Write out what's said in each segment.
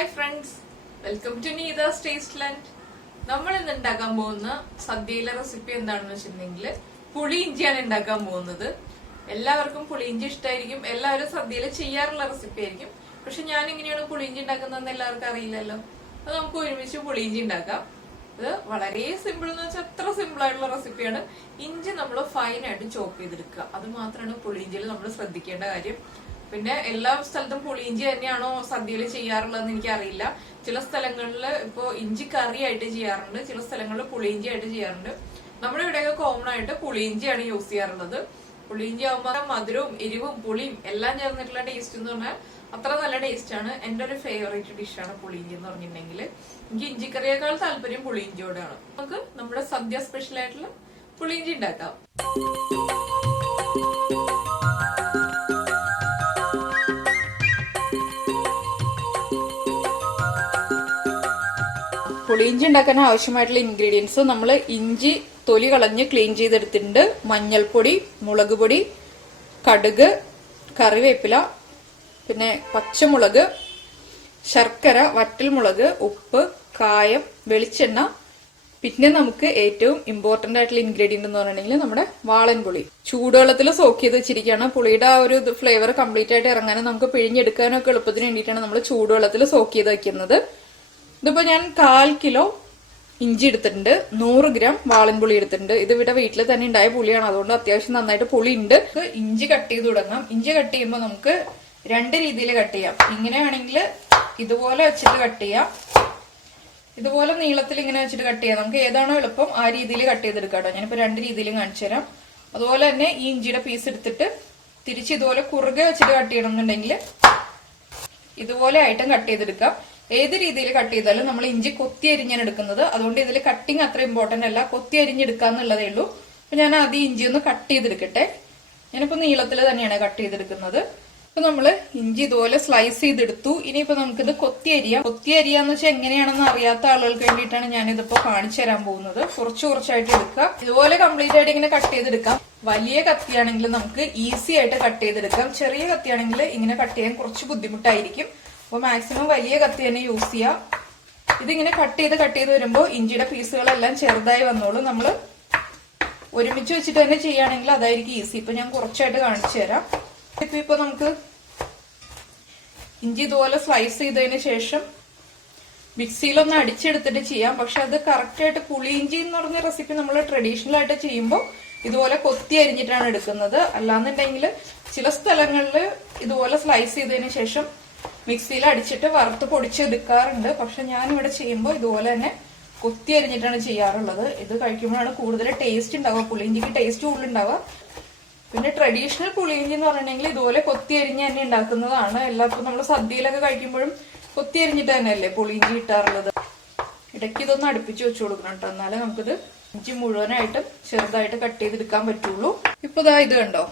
Hi friends, welcome to Neetha's tasteland. നമ്മൾ ഇന്ന് ഉണ്ടാക്കാൻ പോകുന്ന സദ്യയിലെ റെസിപ്പി എന്താണെന്ന് വെച്ചിട്ടുണ്ടെങ്കിൽ പുളിയിഞ്ചിയാണ് ഉണ്ടാക്കാൻ പോകുന്നത്. എല്ലാവർക്കും പുളിയിഞ്ചി ഇഷ്ടമായിരിക്കും, എല്ലാവരും സദ്യയിൽ ചെയ്യാറുള്ള റെസിപ്പി ആയിരിക്കും. പക്ഷെ ഞാൻ എങ്ങനെയാണ് പുളിയിഞ്ചി ഉണ്ടാക്കുന്നതെന്ന് എല്ലാവർക്കും അറിയില്ലല്ലോ. അത് നമുക്ക് ഒരുമിച്ച് പുളിയിഞ്ചി ഉണ്ടാക്കാം. ഇത് വളരെ സിമ്പിൾ എന്ന് വെച്ചാൽ അത്ര സിമ്പിൾ ആയിട്ടുള്ള റെസിപ്പിയാണ്. ഇഞ്ചി നമ്മൾ ഫൈനായിട്ട് ചോപ്പ് ചെയ്തെടുക്കുക, അത് മാത്രമാണ് പുളിയിഞ്ചിയിൽ നമ്മൾ ശ്രദ്ധിക്കേണ്ട കാര്യം. പിന്നെ എല്ലാ സ്ഥലത്തും പുളിയിഞ്ചി തന്നെയാണോ സദ്യയിൽ ചെയ്യാറുള്ളതെന്ന് എനിക്കറിയില്ല. ചില സ്ഥലങ്ങളിൽ ഇപ്പോ ഇഞ്ചി കറിയായിട്ട് ചെയ്യാറുണ്ട്, ചില സ്ഥലങ്ങളിൽ പുളിയിഞ്ചി ആയിട്ട് ചെയ്യാറുണ്ട്. നമ്മുടെ ഇവിടെയൊക്കെ കോമൺ ആയിട്ട് പുളിയിഞ്ചിയാണ് യൂസ് ചെയ്യാറുള്ളത്. പുളിയിഞ്ചി ആകുമ്പോൾ മധുരവും എരിവും പുളിയും എല്ലാം ചേർന്നിട്ടുള്ള ടേസ്റ്റ് എന്ന് പറഞ്ഞാൽ അത്ര നല്ല ടേസ്റ്റ് ആണ്. എന്റെ ഒരു ഫേവറേറ്റ് ഡിഷാണ് പുളിയിഞ്ചി എന്ന് പറഞ്ഞിട്ടുണ്ടെങ്കിൽ. എനിക്ക് ഇഞ്ചിക്കറിയേക്കാൾ താല്പര്യം പുളിയിഞ്ചിയോടാണ്. നമുക്ക് നമ്മുടെ സദ്യ സ്പെഷ്യൽ ആയിട്ടുള്ള പുളിയിഞ്ചി ഉണ്ടാക്കാം. പുളിയിഞ്ചി ഉണ്ടാക്കാൻ ആവശ്യമായിട്ടുള്ള ഇൻഗ്രീഡിയൻസ് നമ്മൾ ഇഞ്ചി തൊലി കളഞ്ഞ് ക്ലീൻ ചെയ്തെടുത്തിട്ടുണ്ട്. മഞ്ഞൾപ്പൊടി, മുളക് പൊടി, കടുക്, കറിവേപ്പില, പിന്നെ പച്ചമുളക്, ശർക്കര, വറ്റൽമുളക്, ഉപ്പ്, കായം, വെളിച്ചെണ്ണ. പിന്നെ നമുക്ക് ഏറ്റവും ഇമ്പോർട്ടന്റ് ആയിട്ടുള്ള ഇൻഗ്രീഡിയന്റ് എന്ന് പറഞ്ഞിട്ടുണ്ടെങ്കിൽ നമ്മുടെ വാളൻപുളി. ചൂടുവെള്ളത്തിൽ സോക്ക് ചെയ്ത് വെച്ചിരിക്കുകയാണ്. പുളിയുടെ ആ ഒരു ഫ്ലേവർ കംപ്ലീറ്റ് ആയിട്ട് ഇറങ്ങാനും നമുക്ക് പിഴിഞ്ഞെടുക്കാനൊക്കെ എളുപ്പത്തിന് വേണ്ടിയിട്ടാണ് നമ്മൾ ചൂടുവെള്ളത്തിൽ സോക്ക് ചെയ്ത് വെക്കുന്നത്. ഇതിപ്പോ ഞാൻ 1/4 കിലോ ഇഞ്ചി എടുത്തിട്ടുണ്ട്, 100 ഗ്രാം വാളൻപുളി എടുത്തിട്ടുണ്ട്. ഇത് ഇവിടെ വീട്ടിൽ തന്നെ ഉണ്ടായ പുളിയാണ്, അതുകൊണ്ട് അത്യാവശ്യം നന്നായിട്ട് പുളി ഉണ്ട്. ഇഞ്ചി കട്ട് ചെയ്ത് തുടങ്ങാം. ഇഞ്ചി കട്ട് ചെയ്യുമ്പോൾ നമുക്ക് 2 രീതിയിൽ കട്ട് ചെയ്യാം. ഇങ്ങനെയാണെങ്കിൽ ഇതുപോലെ വെച്ചിട്ട് കട്ട് ചെയ്യാം, ഇതുപോലെ നീളത്തിൽ ഇങ്ങനെ വെച്ചിട്ട് കട്ട് ചെയ്യാം. നമുക്ക് ഏതാണോ എളുപ്പം ആ രീതിയിൽ കട്ട് ചെയ്തെടുക്കാം കേട്ടോ. ഞാനിപ്പോ 2 രീതിയിലും കാണിച്ചു തരാം. അതുപോലെ തന്നെ ഈ ഇഞ്ചിയുടെ പീസ് എടുത്തിട്ട് തിരിച്ച് ഇതുപോലെ കുറുകെ വെച്ചിട്ട് കട്ട് ചെയ്യണമെന്നുണ്ടെങ്കിൽ ഇതുപോലെ ആയിട്ടും കട്ട് ചെയ്തെടുക്കാം. ഏത് രീതിയിൽ കട്ട് ചെയ്താലും നമ്മൾ ഇഞ്ചി കൊത്തി അരിഞ്ഞാണ് എടുക്കുന്നത്, അതുകൊണ്ട് ഇതിൽ കട്ടിങ് അത്ര ഇമ്പോർട്ടന്റ് അല്ല, കൊത്തി അരിഞ്ഞെടുക്കാന്നുള്ളതേ ഉള്ളൂ. അപ്പൊ ഞാൻ ആദ്യം ഇഞ്ചി ഒന്ന് കട്ട് ചെയ്തെടുക്കട്ടെ. ഞാനിപ്പോ നീളത്തിൽ തന്നെയാണ് കട്ട് ചെയ്തെടുക്കുന്നത്. അപ്പൊ നമ്മള് ഇഞ്ചി ഇതുപോലെ സ്ലൈസ് ചെയ്തെടുത്തു. ഇനിയിപ്പോ നമുക്കിത് കൊത്തി അരിയാം. കൊത്തി അരിയാന്ന് വെച്ചാൽ എങ്ങനെയാണെന്ന് അറിയാത്ത ആളുകൾക്ക് വേണ്ടിയിട്ടാണ് ഞാനിതിപ്പോ കാണിച്ചു തരാൻ പോകുന്നത്. കുറച്ച് കുറച്ചായിട്ട് എടുക്കുക. ഇതുപോലെ കംപ്ലീറ്റ് ആയിട്ട് ഇങ്ങനെ കട്ട് ചെയ്തെടുക്കാം. വലിയ കത്തിയാണെങ്കിൽ നമുക്ക് ഈസി ആയിട്ട് കട്ട് ചെയ്തെടുക്കാം. ചെറിയ കത്തിയാണെങ്കിൽ ഇങ്ങനെ കട്ട് ചെയ്യാൻ കുറച്ച് ബുദ്ധിമുട്ടായിരിക്കും. അപ്പൊ മാക്സിമം വലിയ കത്തി തന്നെ യൂസ് ചെയ്യാം. ഇതിങ്ങനെ കട്ട് ചെയ്ത് വരുമ്പോൾ ഇഞ്ചിയുടെ പീസുകളെല്ലാം ചെറുതായി വന്നോളൂ. നമ്മൾ ഒരുമിച്ച് വെച്ചിട്ട് തന്നെ ചെയ്യുകയാണെങ്കിൽ അതായിരിക്കും ഈസി. ഇപ്പൊ ഞാൻ കുറച്ചായിട്ട് കാണിച്ചു തരാം. ഇപ്പൊ നമുക്ക് ഇഞ്ചി ഇതുപോലെ സ്ലൈസ് ചെയ്തതിന് ശേഷം മിക്സിയിലൊന്ന് അടിച്ചെടുത്തിട്ട് ചെയ്യാം. പക്ഷെ അത് കറക്റ്റ് ആയിട്ട് പുളിയിഞ്ചി എന്ന് പറഞ്ഞ റെസിപ്പി നമ്മൾ ട്രഡീഷണൽ ആയിട്ട് ചെയ്യുമ്പോൾ ഇതുപോലെ കൊത്തി അരിഞ്ഞിട്ടാണ് എടുക്കുന്നത്. അല്ലാന്നുണ്ടെങ്കിൽ ചില സ്ഥലങ്ങളിൽ ഇതുപോലെ സ്ലൈസ് ചെയ്തതിന് ശേഷം മിക്സിയിൽ അടിച്ചിട്ട് വറുത്ത് പൊടിച്ചെടുക്കാറുണ്ട്. പക്ഷെ ഞാൻ ഇവിടെ ചെയ്യുമ്പോൾ ഇതുപോലെ തന്നെ കൊത്തി അരിഞ്ഞിട്ടാണ് ചെയ്യാറുള്ളത്. ഇത് കഴിക്കുമ്പോഴാണ് കൂടുതൽ ടേസ്റ്റ് ഉണ്ടാവുക, പുളിയിഞ്ചിക്ക് ടേസ്റ്റ് കൂടുതലുണ്ടാവുക. പിന്നെ ട്രഡീഷണൽ പുളിയിഞ്ചി എന്ന് പറഞ്ഞിട്ടുണ്ടെങ്കിൽ ഇതുപോലെ കൊത്തി അരിഞ്ഞ് തന്നെ ഉണ്ടാക്കുന്നതാണ്. എല്ലാവർക്കും നമ്മൾ സദ്യയിലൊക്കെ കഴിക്കുമ്പോഴും കൊത്തി അരിഞ്ഞിട്ട് തന്നെയല്ലേ പുളിയിഞ്ചി കിട്ടാറുള്ളത്. ഇടയ്ക്ക് ഇതൊന്ന് അടുപ്പിച്ച് വെച്ചു കൊടുക്കണം കേട്ടോ, എന്നാലേ നമുക്കിത് ഇഞ്ചി മുഴുവനായിട്ടും ചെറുതായിട്ട് കട്ട് ചെയ്തെടുക്കാൻ പറ്റുള്ളൂ. ഇപ്പൊ ഇതാ ഇത് കണ്ടോ,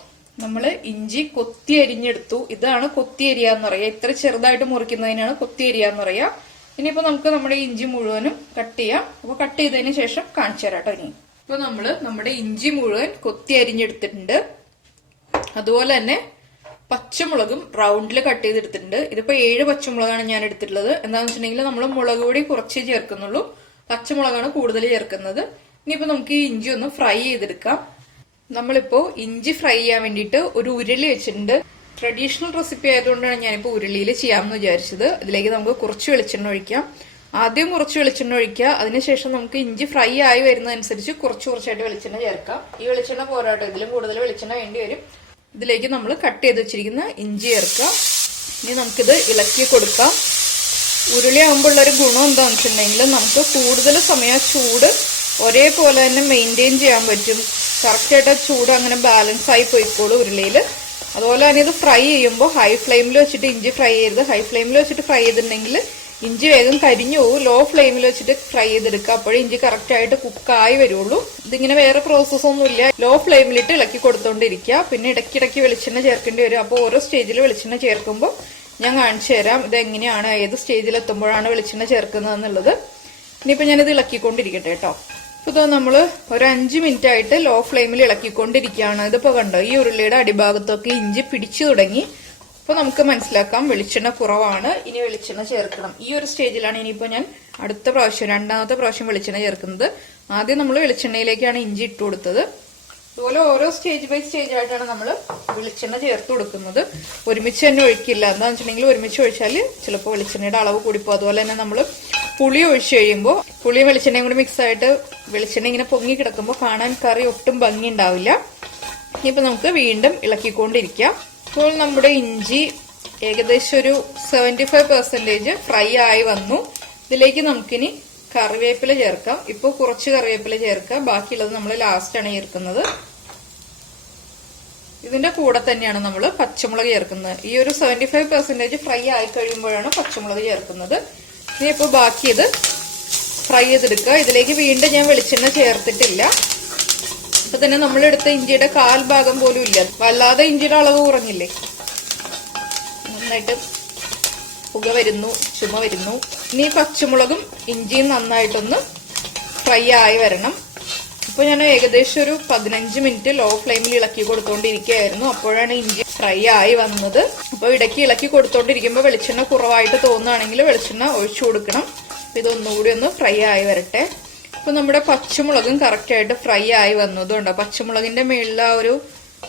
നമ്മള് ഇഞ്ചി കൊത്തി അരിഞ്ഞെടുത്തു. ഇതാണ് കൊത്തി അരിയാന്ന് പറയാ. ഇത്ര ചെറുതായിട്ട് മുറിക്കുന്നതിനാണ് കൊത്തി അരിയാന്ന് പറയാ. ഇനിയിപ്പോ നമുക്ക് നമ്മുടെ ഇഞ്ചി മുഴുവനും കട്ട് ചെയ്യാം. അപ്പൊ കട്ട് ചെയ്തതിന് ശേഷം കാണിച്ചു തരാം കേട്ടോ. ഇനി ഇപ്പൊ നമ്മള് നമ്മുടെ ഇഞ്ചി മുഴുവൻ കൊത്തി അരിഞ്ഞെടുത്തിട്ടുണ്ട്. അതുപോലെ തന്നെ പച്ചമുളകും റൗണ്ടിൽ കട്ട് ചെയ്തെടുത്തിട്ടുണ്ട്. ഇതിപ്പോ 7 പച്ചമുളകാണ് ഞാൻ എടുത്തിട്ടുള്ളത്. എന്താണെന്ന് വെച്ചിട്ടുണ്ടെങ്കിൽ നമ്മൾ മുളക് പൊടി കുറച്ചേ ചേർക്കുന്നുള്ളൂ, പച്ചമുളകാണ് കൂടുതൽ ചേർക്കുന്നത്. ഇനിയിപ്പോ നമുക്ക് ഈ ഇഞ്ചി ഒന്ന് ഫ്രൈ ചെയ്തെടുക്കാം. നമ്മളിപ്പോ ഇഞ്ചി ഫ്രൈ ചെയ്യാൻ വേണ്ടിയിട്ട് ഒരു ഉരുളി വെച്ചിട്ടുണ്ട്. ട്രഡീഷണൽ റെസിപ്പി ആയതുകൊണ്ടാണ് ഞാനിപ്പോ ഉരുളിയിൽ ചെയ്യാമെന്ന് വിചാരിച്ചത്. ഇതിലേക്ക് നമുക്ക് കുറച്ച് വെളിച്ചെണ്ണ ഒഴിക്കാം. ആദ്യം കുറച്ച് വെളിച്ചെണ്ണ ഒഴിക്കുക, അതിനുശേഷം നമുക്ക് ഇഞ്ചി ഫ്രൈ ആയി വരുന്നതനുസരിച്ച് കുറച്ചായിട്ട് വെളിച്ചെണ്ണ ചേർക്കാം. ഈ വെളിച്ചെണ്ണ പോരാട്ടോ, ഇതിലും കൂടുതൽ വെളിച്ചെണ്ണ വേണ്ടി വരും. ഇതിലേക്ക് നമ്മൾ കട്ട് ചെയ്ത് വെച്ചിരിക്കുന്ന ഇഞ്ചി ചേർക്കുക. ഇനി നമുക്കിത് ഇളക്കി കൊടുക്കാം. ഉരുളി ആകുമ്പോൾ ഉള്ളൊരു ഗുണം എന്താണെന്ന് വെച്ചിട്ടുണ്ടെങ്കിൽ നമുക്ക് കൂടുതൽ സമയം ചൂട് ഒരേപോലെ തന്നെ മെയിൻറ്റെയിൻ ചെയ്യാൻ പറ്റും. കറക്റ്റായിട്ട് ചൂട് അങ്ങനെ ബാലൻസ് ആയി പോയിക്കോളൂ ഉരുളിയിൽ. അതുപോലെ തന്നെ ഇത് ഫ്രൈ ചെയ്യുമ്പോൾ ഹൈ ഫ്ലെയിമിൽ വെച്ചിട്ട് ഇഞ്ചി ഫ്രൈ ചെയ്യരുത്. ഹൈ ഫ്ലെയിമിൽ വെച്ചിട്ട് ഫ്രൈ ചെയ്തിട്ടുണ്ടെങ്കിൽ ഇഞ്ചി വേഗം കരിഞ്ഞു പോകും. ലോ ഫ്ലെയിമിൽ വെച്ചിട്ട് ഫ്രൈ ചെയ്തെടുക്കുക, അപ്പോഴേ ഇഞ്ചി കറക്റ്റായിട്ട് കുക്കായി വരുള്ളൂ. ഇതിങ്ങനെ വേറെ പ്രോസസ് ഒന്നുമില്ല. ലോ ഫ്ലെയിമിലിട്ട് ഇളക്കി കൊടുത്തോണ്ടിരിക്കുക. പിന്നെ ഇടയ്ക്കിടയ്ക്ക് വെളിച്ചെണ്ണ ചേർക്കേണ്ടി വരും. അപ്പോൾ ഓരോ സ്റ്റേജിൽ വെളിച്ചെണ്ണ ചേർക്കുമ്പോൾ ഞാൻ കാണിച്ചു തരാം ഇതെങ്ങനെയാണ്, ഏത് സ്റ്റേജിൽ എത്തുമ്പോഴാണ് വെളിച്ചെണ്ണ ചേർക്കുന്നത് എന്നുള്ളത്. ഇനിയിപ്പോ ഞാനിത് ഇളക്കിക്കൊണ്ടിരിക്കട്ടെ കേട്ടോ. ഇപ്പൊ നമ്മള് ഒരു 5 മിനിറ്റ് ആയിട്ട് ലോ ഫ്ലെയിമിൽ ഇളക്കിക്കൊണ്ടിരിക്കുകയാണ്. ഇതിപ്പോ കണ്ടോ, ഈ ഉരുളിയുടെ അടിഭാഗത്തൊക്കെ ഇഞ്ചി പിടിച്ചു തുടങ്ങി. അപ്പൊ നമുക്ക് മനസ്സിലാക്കാം വെളിച്ചെണ്ണ കുറവാണ്, ഇനി വെളിച്ചെണ്ണ ചേർക്കണം. ഈ ഒരു സ്റ്റേജിലാണ് ഇനിയിപ്പോ ഞാൻ അടുത്ത പ്രാവശ്യം, രണ്ടാമത്തെ പ്രാവശ്യം വെളിച്ചെണ്ണ ചേർക്കുന്നത്. ആദ്യം നമ്മൾ വെളിച്ചെണ്ണയിലേക്കാണ് ഇഞ്ചി ഇട്ട് കൊടുത്തത്. അതുപോലെ ഓരോ സ്റ്റേജ് ബൈ സ്റ്റേജ് ആയിട്ടാണ് നമ്മൾ വെളിച്ചെണ്ണ ചേർത്ത് കൊടുക്കുന്നത്. ഒരുമിച്ച് തന്നെ ഒഴിക്കില്ല. എന്താണെന്ന് വെച്ചിട്ടുണ്ടെങ്കിൽ ഒരുമിച്ച് ഒഴിച്ചാൽ ചിലപ്പോൾ വെളിച്ചെണ്ണയുടെ അളവ് കൂടിപ്പോ. അതുപോലെ തന്നെ നമ്മൾ പുളി ഒഴിച്ചു കഴിയുമ്പോൾ പുളിയും വെളിച്ചെണ്ണയും കൂടി മിക്സ് ആയിട്ട് വെളിച്ചെണ്ണ ഇങ്ങനെ പൊങ്ങി കിടക്കുമ്പോൾ കാണാൻ കറി ഒട്ടും ഭംഗി ഉണ്ടാവില്ല. ഇനിയിപ്പോ നമുക്ക് വീണ്ടും ഇളക്കിക്കൊണ്ടിരിക്കാം. ഇപ്പോൾ നമ്മുടെ ഇഞ്ചി ഏകദേശം ഒരു 75% ഫ്രൈ ആയി വന്നു. ഇതിലേക്ക് നമുക്കിനി കറിവേപ്പില ചേർക്കാം. ഇപ്പോൾ കുറച്ച് കറിവേപ്പില ചേർക്കാം, ബാക്കിയുള്ളത് നമ്മൾ ലാസ്റ്റാണ് ചേർക്കുന്നത്. ഇതിന്റെ കൂടെ തന്നെയാണ് നമ്മൾ പച്ചമുളക് ചേർക്കുന്നത്. ഈ ഒരു 75% ഫ്രൈ ആയി കഴിയുമ്പോഴാണ് പച്ചമുളക് ചേർക്കുന്നത്. ഇനി ഇപ്പോൾ ബാക്കി ഇത് ഫ്രൈ ചെയ്തെടുക്കുക. ഇതിലേക്ക് വീണ്ടും ഞാൻ വെളിച്ചെണ്ണ ചേർത്തിട്ടില്ല. ഇപ്പൊ തന്നെ നമ്മളെടുത്ത ഇഞ്ചിയുടെ 1/4 ഭാഗം പോലും ഇല്ല. വല്ലാതെ ഇഞ്ചിയുടെ അളവ് കുറഞ്ഞില്ലേ. നന്നായിട്ട് പുക വരുന്നു, ചുമ വരുന്നു. ഇനി പച്ചമുളകും ഇഞ്ചിയും നന്നായിട്ടൊന്ന് ഫ്രൈ ആയി വരണം. ഇപ്പൊ ഞാൻ ഏകദേശം ഒരു 15 മിനിറ്റ് ലോ ഫ്ലെയിമിൽ ഇളക്കി കൊടുത്തോണ്ടിരിക്കുകയായിരുന്നു. അപ്പോഴാണ് ഇഞ്ചി ഫ്രൈ ആയി വന്നത്. അപ്പൊ ഇടയ്ക്ക് ഇളക്കി കൊടുത്തോണ്ടിരിക്കുമ്പോൾ വെളിച്ചെണ്ണ കുറവായിട്ട് തോന്നുകയാണെങ്കിൽ വെളിച്ചെണ്ണ ഒഴിച്ചു കൊടുക്കണം. ഇതൊന്നുകൂടി ഒന്ന് ഫ്രൈ ആയി വരട്ടെ. ഇപ്പൊ നമ്മുടെ പച്ചമുളകും കറക്റ്റ് ആയിട്ട് ഫ്രൈ ആയി വന്നതുകൊണ്ടോ പച്ചമുളകിന്റെ മേളിൽ ആ ഒരു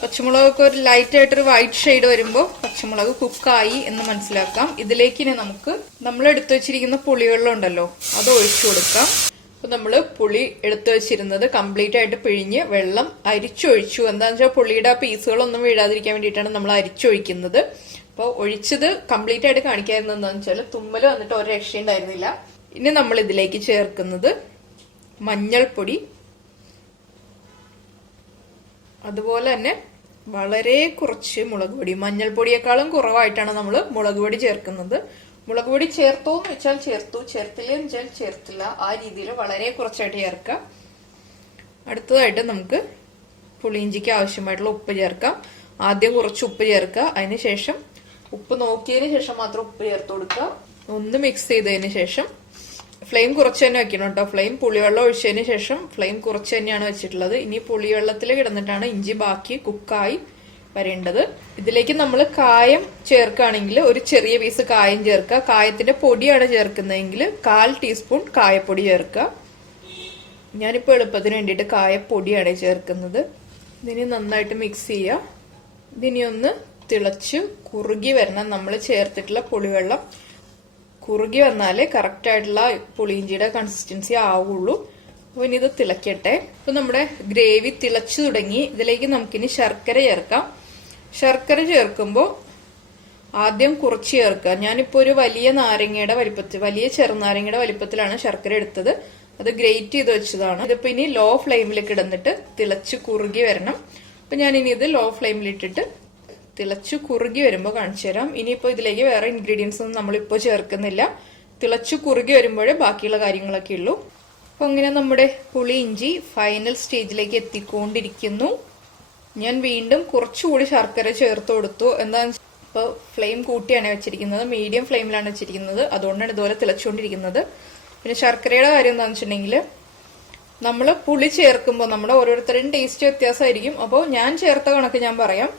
പച്ചമുളകൊക്കെ ഒരു ലൈറ്റ് ആയിട്ടൊരു വൈറ്റ് ഷെയ്ഡ് വരുമ്പോൾ പച്ചമുളക് കുക്കായി എന്ന് മനസ്സിലാക്കാം. ഇതിലേക്ക് ഇനി നമുക്ക് നമ്മൾ എടുത്തു വെച്ചിരിക്കുന്ന പുളിവെള്ളം ഉണ്ടല്ലോ അത് ഒഴിച്ചു കൊടുക്കാം. അപ്പൊ നമ്മള് പുളി എടുത്തു വെച്ചിരുന്നത് കംപ്ലീറ്റ് ആയിട്ട് പിഴിഞ്ഞ് വെള്ളം അരിച്ചൊഴിച്ചു. എന്താണെന്ന് വെച്ചാൽ പുളിയുടെ പീസുകളൊന്നും വീഴാതിരിക്കാൻ വേണ്ടിയിട്ടാണ് നമ്മൾ അരിച്ചൊഴിക്കുന്നത്. അപ്പോൾ ഒഴിച്ചത് കംപ്ലീറ്റ് ആയിട്ട് കാണിക്കാതിരുന്നത് എന്താണെന്ന് വെച്ചാൽ തുമ്മല് വന്നിട്ട് ഒരു രക്ഷയുണ്ടായിരുന്നില്ല. ഇനി നമ്മൾ ഇതിലേക്ക് ചേർക്കുന്നത് മഞ്ഞൾപ്പൊടി, അതുപോലെ തന്നെ വളരെ കുറച്ച് മുളക് പൊടി. മഞ്ഞൾപ്പൊടിയേക്കാളും കുറവായിട്ടാണ് നമ്മൾ മുളക് പൊടി ചേർക്കുന്നത്. മുളക് പൊടി ചേർത്തോ എന്ന് വെച്ചാൽ ചേർത്തു, ചേർത്തില്ല എന്ന് വെച്ചാൽ ചേർത്തില്ല. ആ രീതിയിൽ വളരെ കുറച്ചായിട്ട് ചേർക്കാം. അടുത്തതായിട്ട് നമുക്ക് പുളിയിഞ്ചിക്ക് ആവശ്യമായിട്ടുള്ള ഉപ്പ് ചേർക്കാം. ആദ്യം കുറച്ച് ഉപ്പ് ചേർക്കുക, അതിനുശേഷം ഉപ്പ് നോക്കിയതിന് ശേഷം മാത്രം ഉപ്പ് ചേർത്ത് കൊടുക്കുക. ഒന്ന് മിക്സ് ചെയ്തതിന് ശേഷം ഫ്ലെയിം കുറച്ച് തന്നെ വെക്കണം കേട്ടോ. ഫ്ലെയിം പുളിവെള്ളം ഒഴിച്ചതിന് ശേഷം ഫ്ലെയിം കുറച്ച് തന്നെയാണ് വെച്ചിട്ടുള്ളത്. ഇനി പുളിവെള്ളത്തിൽ കിടന്നിട്ടാണ് ഇഞ്ചി ബാക്കി കുക്കായി വരേണ്ടത്. ഇതിലേക്ക് നമ്മൾ കായം ചേർക്കുകയാണെങ്കിൽ ഒരു ചെറിയ പീസ് കായം ചേർക്കുക. കായത്തിന്റെ പൊടിയാണ് ചേർക്കുന്നതെങ്കിൽ 1/4 ടീസ്പൂൺ കായപ്പൊടി ചേർക്കുക. ഞാനിപ്പോൾ എളുപ്പത്തിന് വേണ്ടിയിട്ട് കായപ്പൊടിയാണ് ചേർക്കുന്നത്. ഇതിനി നന്നായിട്ട് മിക്സ് ചെയ്യുക. ഇതിനി ഒന്ന് തിളച്ച് കുറുകി വരണം. നമ്മൾ ചേർത്തിട്ടുള്ള പുളിവെള്ളം കുറുകി വന്നാലേ കറക്റ്റ് ആയിട്ടുള്ള പുളിയിഞ്ചിയുടെ കൺസിസ്റ്റൻസി ആവുള്ളൂ. അപ്പൊ ഇനി ഇത് തിളക്കട്ടെ. ഇപ്പൊ നമ്മുടെ ഗ്രേവി തിളച്ചു തുടങ്ങി. ഇതിലേക്ക് നമുക്കിനി ശർക്കര ചേർക്കാം. ശർക്കര ചേർക്കുമ്പോൾ ആദ്യം കുറച്ച് ചേർക്കുക. ഞാനിപ്പോ ഒരു വലിയ നാരങ്ങയുടെ വലിപ്പത്തിൽ, വലിയ ചെറുനാരങ്ങയുടെ വലിപ്പത്തിലാണ് ശർക്കര എടുത്തത്. അത് ഗ്രേറ്റ് ചെയ്ത് വെച്ചതാണ്. ഇതിപ്പോ ഇനി ലോ ഫ്ലെയിമിലേക്ക് ഇടന്നിട്ട് തിളച്ച് കുറുകി വരണം. അപ്പൊ ഞാൻ ഇനി ഇത് ലോ ഫ്ലെയിമിലിട്ടിട്ട് തിളച്ചു കുറുകി വരുമ്പോൾ കാണിച്ചു തരാം. ഇനിയിപ്പോ ഇതിലേക്ക് വേറെ ഇൻഗ്രീഡിയൻസ് ഒന്നും നമ്മളിപ്പോ ചേർക്കുന്നില്ല. തിളച്ചു കുറുകി വരുമ്പോഴേ ബാക്കിയുള്ള കാര്യങ്ങളൊക്കെ ഉള്ളൂ. അപ്പൊ അങ്ങനെ നമ്മുടെ പുളി ഇഞ്ചി ഫൈനൽ സ്റ്റേജിലേക്ക് എത്തിക്കൊണ്ടിരിക്കുന്നു. ഞാൻ വീണ്ടും കുറച്ചുകൂടി ശർക്കര ചേർത്ത് കൊടുത്തു. എന്താണെന്ന് വെച്ചാൽ ഇപ്പൊ ഫ്ലെയിം കൂട്ടിയാണ് വെച്ചിരിക്കുന്നത്, മീഡിയം ഫ്ലെയിമിലാണ് വെച്ചിരിക്കുന്നത്. അതുകൊണ്ടാണ് ഇതുപോലെ തിളച്ചുകൊണ്ടിരിക്കുന്നത്. പിന്നെ ശർക്കരയുടെ കാര്യം എന്താണെന്ന് വെച്ചിട്ടുണ്ടെങ്കിൽ നമ്മൾ പുളി ചേർക്കുമ്പോൾ നമ്മുടെ ഓരോരുത്തരുടെയും ടേസ്റ്റ് വ്യത്യാസമായിരിക്കും. അപ്പോൾ ഞാൻ ചേർത്ത കണക്ക് ഞാൻ പറയാം.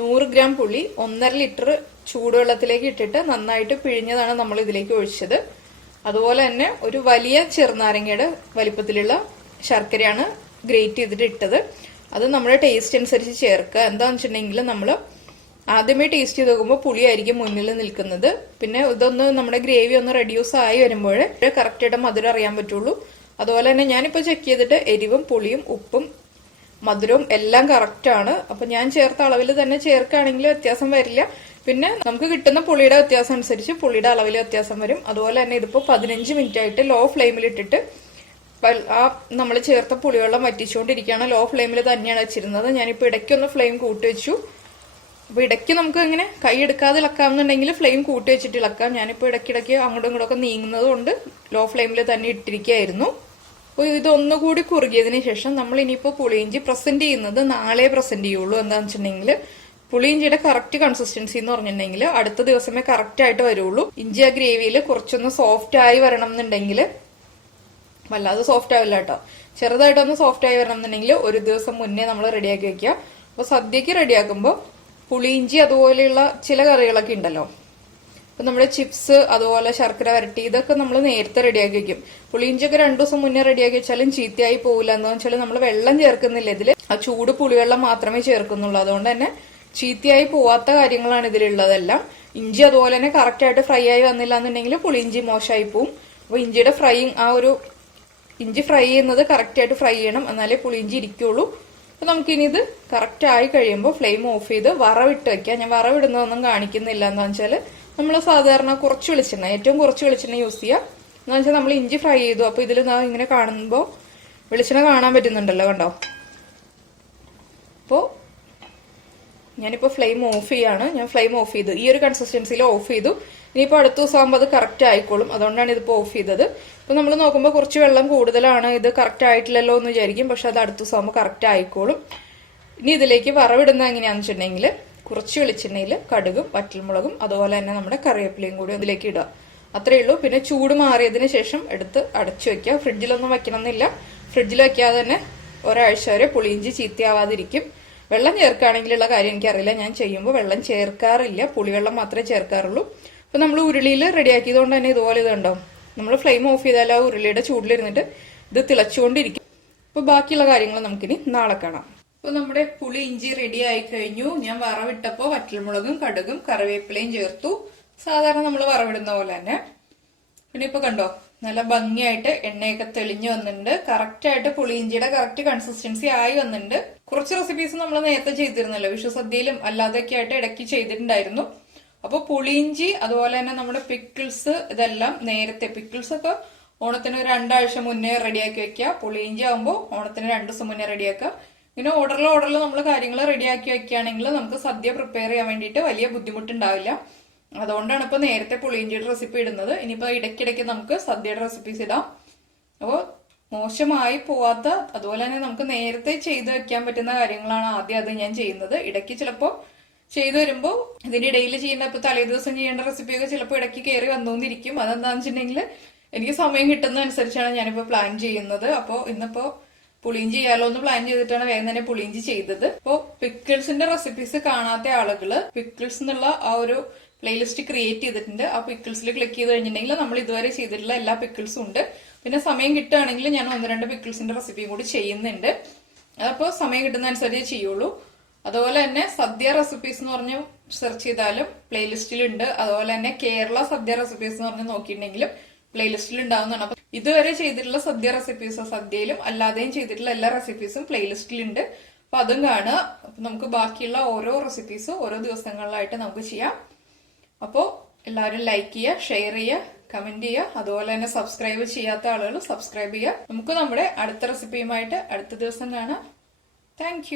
100 ഗ്രാം പുളി 1.5 ലിറ്റർ ചൂടുവെള്ളത്തിലേക്ക് ഇട്ടിട്ട് നന്നായിട്ട് പിഴിഞ്ഞതാണ് നമ്മൾ ഇതിലേക്ക് ഒഴിച്ചത്. അതുപോലെ തന്നെ ഒരു വലിയ ചെറുനാരങ്ങയുടെ വലിപ്പത്തിലുള്ള ശർക്കരയാണ് ഗ്രേറ്റ് ചെയ്തിട്ട് ഇട്ടത്. അത് നമ്മുടെ ടേസ്റ്റ് അനുസരിച്ച് ചേർക്കുക. എന്താണെന്ന് വെച്ചിട്ടുണ്ടെങ്കിൽ നമ്മൾ ആദ്യമേ ടേസ്റ്റ് ചെയ്ത് നോക്കുമ്പോൾ പുളിയായിരിക്കും മുന്നിൽ നിൽക്കുന്നത്. പിന്നെ ഇതൊന്ന് നമ്മുടെ ഗ്രേവി ഒന്ന് റെഡ്യൂസ് ആയി വരുമ്പോൾ കറക്റ്റായിട്ട് മധുരം അറിയാൻ പറ്റുള്ളൂ. അതുപോലെ തന്നെ ഞാനിപ്പോൾ ചെക്ക് ചെയ്തിട്ട് എരിവും പുളിയും ഉപ്പും മധുരവും എല്ലാം കറക്റ്റ് ആണ്. അപ്പൊ ഞാൻ ചേർത്ത അളവിൽ തന്നെ ചേർക്കുകയാണെങ്കിൽ വ്യത്യാസം വരില്ല. പിന്നെ നമുക്ക് കിട്ടുന്ന പുളിയുടെ വ്യത്യാസം അനുസരിച്ച് പുളിയുടെ അളവിൽ വ്യത്യാസം വരും. അതുപോലെ തന്നെ ഇതിപ്പോ 15 മിനിറ്റ് ആയിട്ട് ലോ ഫ്ലെയിമിൽ ഇട്ടിട്ട് ആ നമ്മൾ ചേർത്ത പുളിവെള്ളം വറ്റിച്ചുകൊണ്ടിരിക്കുകയാണ്. ലോ ഫ്ലെയിമിൽ തന്നെയാണ് വെച്ചിരുന്നത്. ഞാനിപ്പോ ഇടയ്ക്കൊന്ന് ഫ്ലെയിം കൂട്ടി വെച്ചു. അപ്പൊ ഇടയ്ക്ക് നമുക്ക് ഇങ്ങനെ കൈ എടുക്കാതെ ഇളക്കാമെന്നുണ്ടെങ്കിൽ ഫ്ലെയിം കൂട്ടി വെച്ചിട്ട് ഇളക്കാം. ഞാനിപ്പോ ഇടയ്ക്കിടയ്ക്ക് അങ്ങോട്ടും ഇങ്ങോട്ടൊക്കെ നീങ്ങുന്നത് കൊണ്ട് ലോ ഫ്ലെയിമിൽ തന്നെ ഇട്ടിരിക്കുകയായിരുന്നു. അപ്പോൾ ഇതൊന്നുകൂടി കുറുകിയതിന് ശേഷം നമ്മൾ ഇനിയിപ്പോൾ പുളിയിഞ്ചി പ്രസന്റ് ചെയ്യുന്നത് നാളെ പ്രസന്റ് ചെയ്യുള്ളൂ. എന്താണെന്ന് വെച്ചിട്ടുണ്ടെങ്കിൽ പുളിയിഞ്ചിയുടെ കറക്റ്റ് കൺസിസ്റ്റൻസി എന്ന് പറഞ്ഞിട്ടുണ്ടെങ്കിൽ അടുത്ത ദിവസമേ കറക്റ്റ് ആയിട്ട് വരുള്ളൂ. ഇഞ്ചി ആ ഗ്രേവിയിൽ കുറച്ചൊന്ന് സോഫ്റ്റ് ആയി വരണം എന്നുണ്ടെങ്കിൽ, വല്ലാതെ സോഫ്റ്റ് ആവില്ല കേട്ടോ, ചെറുതായിട്ടൊന്ന് സോഫ്റ്റ് ആയി വരണം എന്നുണ്ടെങ്കിൽ ഒരു ദിവസം മുന്നേ നമ്മൾ റെഡിയാക്കി വെക്കുക. അപ്പോൾ സദ്യക്ക് റെഡിയാക്കുമ്പോൾ പുളിയിഞ്ചി അതുപോലെയുള്ള ചില കറികളൊക്കെ ഉണ്ടല്ലോ, ഇപ്പൊ നമ്മുടെ ചിപ്സ് അതുപോലെ ശർക്കര വരട്ടി ഇതൊക്കെ നമ്മൾ നേരത്തെ റെഡിയാക്കി വെക്കും. പുളിയിഞ്ചിയൊക്കെ 2 ദിവസം മുന്നേ റെഡിയാക്കി വെച്ചാലും ചീത്തയായി പോകില്ല. എന്താണെന്ന് വെച്ചാൽ നമ്മൾ വെള്ളം ചേർക്കുന്നില്ല ഇതില്, ആ ചൂട് പുളിവെള്ളം മാത്രമേ ചേർക്കുന്നുള്ളൂ. അതുകൊണ്ട് തന്നെ ചീത്തയായി പോവാത്ത കാര്യങ്ങളാണ് ഇതിലുള്ളതെല്ലാം. ഇഞ്ചി അതുപോലെ തന്നെ കറക്റ്റ് ആയിട്ട് ഫ്രൈ ആയി വന്നില്ല എന്നുണ്ടെങ്കിൽ പുളിയിഞ്ചി മോശമായി പോവും. അപ്പൊ ഇഞ്ചിയുടെ ഫ്രൈയിങ്, ആ ഒരു ഇഞ്ചി ഫ്രൈ ചെയ്യുന്നത് കറക്റ്റ് ആയിട്ട് ഫ്രൈ ചെയ്യണം, എന്നാലേ പുളിയിഞ്ചി ഇരിക്കുള്ളൂ. അപ്പൊ നമുക്കിനി ഇത് കറക്റ്റ് ആയി കഴിയുമ്പോൾ ഫ്ലെയിം ഓഫ് ചെയ്ത് വറവിട്ട് വെക്കാം. ഞാൻ വറവിടുന്നതൊന്നും കാണിക്കുന്നില്ല. എന്താണെന്ന് വെച്ചാൽ നമ്മൾ സാധാരണ കുറച്ച് വെളിച്ചെണ്ണ, ഏറ്റവും കുറച്ച് വെളിച്ചെണ്ണ യൂസ് ചെയ്യുക. എന്താണെന്ന് വെച്ചാൽ നമ്മൾ ഇഞ്ചി ഫ്രൈ ചെയ്തു, അപ്പൊ ഇതിൽ ഇങ്ങനെ കാണുമ്പോൾ വെളിച്ചെണ്ണ കാണാൻ പറ്റുന്നുണ്ടല്ലോ, കണ്ടോ. അപ്പോൾ ഞാനിപ്പോൾ ഫ്ലെയിം ഓഫ് ചെയ്യാണ്. ഞാൻ ഫ്ലെയിം ഓഫ് ചെയ്തു, ഈ ഒരു കൺസിസ്റ്റൻസിയിൽ ഓഫ് ചെയ്തു. ഇനിയിപ്പോൾ അടുത്ത ദിവസം ആകുമ്പോൾ അത് കറക്റ്റ് ആയിക്കോളും. അതുകൊണ്ടാണ് ഇതിപ്പോൾ ഓഫ് ചെയ്തത്. ഇപ്പൊ നമ്മൾ നോക്കുമ്പോൾ കുറച്ച് വെള്ളം കൂടുതലാണ്, ഇത് കറക്റ്റ് ആയിട്ടില്ലല്ലോ എന്ന് വിചാരിക്കും. പക്ഷെ അത് അടുത്ത ദിവസം ആകുമ്പോൾ കറക്റ്റ് ആയിക്കോളും. ഇനി ഇതിലേക്ക് വറവിടുന്നത് എങ്ങനെയാണെന്ന് വെച്ചിട്ടുണ്ടെങ്കിൽ കുറച്ച് വെളിച്ചെണ്ണയിൽ കടുകും വറ്റൽമുളകും അതുപോലെ തന്നെ നമ്മുടെ കറിവേപ്പിലയും കൂടി അതിലേക്ക് ഇടുക. അത്രയേ ഉള്ളൂ. പിന്നെ ചൂട് മാറിയതിന് ശേഷം എടുത്ത് അടച്ചു വെക്കുക. ഫ്രിഡ്ജിലൊന്നും വെക്കണമെന്നില്ല. ഫ്രിഡ്ജിൽ വെക്കാതെ തന്നെ ഒരാഴ്ച വരെ പുളിയിഞ്ചി ചീത്തയാവാതിരിക്കും. വെള്ളം ചേർക്കുകയാണെങ്കിലുള്ള കാര്യം എനിക്കറിയില്ല, ഞാൻ ചെയ്യുമ്പോൾ വെള്ളം ചേർക്കാറില്ല, പുളിവെള്ളം മാത്രമേ ചേർക്കാറുള്ളൂ. അപ്പൊ നമ്മൾ ഉരുളിയിൽ റെഡിയാക്കിയതുകൊണ്ട് തന്നെ ഇതുപോലെ ഇതുണ്ടാവും. നമ്മൾ ഫ്ലെയിം ഓഫ് ചെയ്താൽ ആ ഉരുളിയുടെ ചൂടിലിരുന്നിട്ട് ഇത് തിളച്ചുകൊണ്ടിരിക്കും. അപ്പൊ ബാക്കിയുള്ള കാര്യങ്ങൾ നമുക്കിനി നാളെ കാണാം. അപ്പൊ നമ്മുടെ പുളി ഇഞ്ചി റെഡി ആയി കഴിഞ്ഞു. ഞാൻ വറവിട്ടപ്പോ വറ്റൽമുളകും കടുകും കറിവേപ്പിലയും ചേർത്തു, സാധാരണ നമ്മൾ വറവിടുന്ന പോലെ തന്നെ. പിന്നെ ഇപ്പൊ കണ്ടോ, നല്ല ഭംഗിയായിട്ട് എണ്ണയൊക്കെ തെളിഞ്ഞു വന്നിട്ടുണ്ട്. കറക്റ്റ് ആയിട്ട് പുളിയിഞ്ചിയുടെ കറക്റ്റ് കൺസിസ്റ്റൻസി ആയി വന്നിട്ടുണ്ട്. കുറച്ച് റെസിപ്പീസ് നമ്മൾ നേരത്തെ ചെയ്തിരുന്നല്ലോ, വിഷുസദ്യയിലും അല്ലാതെയൊക്കെ ആയിട്ട് ഇടയ്ക്ക് ചെയ്തിട്ടുണ്ടായിരുന്നു. അപ്പൊ പുളിയിഞ്ചി അതുപോലെ തന്നെ നമ്മുടെ പിക്കിൾസ് ഇതെല്ലാം നേരത്തെ, പിക്കിൾസ് ഒക്കെ ഓണത്തിന് 2 ആഴ്ച മുന്നേ റെഡിയാക്കി വെക്കുക. പുളിയിഞ്ചി ആകുമ്പോൾ ഓണത്തിന് 2 ദിവസം മുന്നേ റെഡിയാക്കുക. ഇങ്ങനെ ഓർഡറിൽ നമ്മൾ കാര്യങ്ങൾ റെഡിയാക്കി വെക്കുകയാണെങ്കിൽ നമുക്ക് സദ്യ പ്രിപ്പയർ ചെയ്യാൻ വേണ്ടിയിട്ട് വലിയ ബുദ്ധിമുട്ടുണ്ടാവില്ല. അതുകൊണ്ടാണ് ഇപ്പൊ നേരത്തെ പുളിയിഞ്ചിയുടെ റെസിപ്പി ഇടുന്നത്. ഇനിയിപ്പോ ഇടയ്ക്കിടയ്ക്ക് നമുക്ക് സദ്യയുടെ റെസിപ്പീസ് ഇടാം. അപ്പോൾ മോശമായി പോവാത്ത, അതുപോലെ തന്നെ നമുക്ക് നേരത്തെ ചെയ്ത് വെക്കാൻ പറ്റുന്ന കാര്യങ്ങളാണ് ആദ്യം അത് ഞാൻ ചെയ്യുന്നത്. ഇടയ്ക്ക് ചിലപ്പോൾ ചെയ്തു വരുമ്പോൾ ഇതിന്റെ ഇടയിൽ ചെയ്യേണ്ട, ഇപ്പൊ തലേ ദിവസം ചെയ്യേണ്ട റെസിപ്പിയൊക്കെ ചിലപ്പോൾ ഇടയ്ക്ക് കയറി വന്നുകൊണ്ടിരിക്കും. അതെന്താണെന്ന് വെച്ചിട്ടുണ്ടെങ്കിൽ എനിക്ക് സമയം കിട്ടുന്ന അനുസരിച്ചാണ് ഞാനിപ്പോ പ്ലാൻ ചെയ്യുന്നത്. അപ്പോൾ ഇന്നിപ്പോ പുളിയിഞ്ചി ചെയ്യാലോ എന്ന് പ്ലാൻ ചെയ്തിട്ടാണ് വേഗം തന്നെ പുളിയിഞ്ചി ചെയ്തത്. അപ്പോൾ പിക്കിൾസിന്റെ റെസിപ്പീസ് കാണാത്ത ആളുകള് പിക്കിൾസ് എന്നുള്ള ആ ഒരു പ്ലേലിസ്റ്റ് ക്രിയേറ്റ് ചെയ്തിട്ടുണ്ട്. ആ പിക്കിൾസിൽ ക്ലിക്ക് ചെയ്ത് കഴിഞ്ഞിട്ടുണ്ടെങ്കിൽ നമ്മൾ ഇതുവരെ ചെയ്തിട്ടുള്ള എല്ലാ പിക്കിൾസും ഉണ്ട്. പിന്നെ സമയം കിട്ടുകയാണെങ്കിൽ ഞാൻ 1-2 പിക്കിൾസിന്റെ റെസിപ്പിയും കൂടി ചെയ്യുന്നുണ്ട്. അതപ്പോ സമയം കിട്ടുന്ന അനുസരിച്ച് ചെയ്യുള്ളൂ. അതുപോലെ തന്നെ സദ്യ റെസിപ്പീസ് എന്ന് പറഞ്ഞ് സെർച്ച് ചെയ്താലും പ്ലേലിസ്റ്റിലുണ്ട്. അതുപോലെ തന്നെ കേരള സദ്യ റെസിപ്പീസ് എന്ന് പറഞ്ഞ് നോക്കിയിട്ടുണ്ടെങ്കിലും പ്ലേലിസ്റ്റിൽ ഉണ്ടാവുന്നതാണ്. അപ്പൊ ഇതുവരെ ചെയ്തിട്ടുള്ള സദ്യ റെസിപ്പീസ്, സദ്യയിലും അല്ലാതെയും ചെയ്തിട്ടുള്ള എല്ലാ റെസിപ്പീസും പ്ലേലിസ്റ്റിലുണ്ട്. അപ്പൊ അതും കാണുക. അപ്പൊ നമുക്ക് ബാക്കിയുള്ള ഓരോ റെസിപ്പീസും ഓരോ ദിവസങ്ങളിലായിട്ട് നമുക്ക് ചെയ്യാം. അപ്പോൾ എല്ലാവരും ലൈക്ക് ചെയ്യുക, ഷെയർ ചെയ്യുക, കമന്റ് ചെയ്യുക. അതുപോലെ തന്നെ സബ്സ്ക്രൈബ് ചെയ്യാത്ത ആളുകൾ സബ്സ്ക്രൈബ് ചെയ്യുക. നമുക്ക് നമ്മുടെ അടുത്ത റെസിപ്പിയുമായിട്ട് അടുത്ത ദിവസം കാണാം. താങ്ക്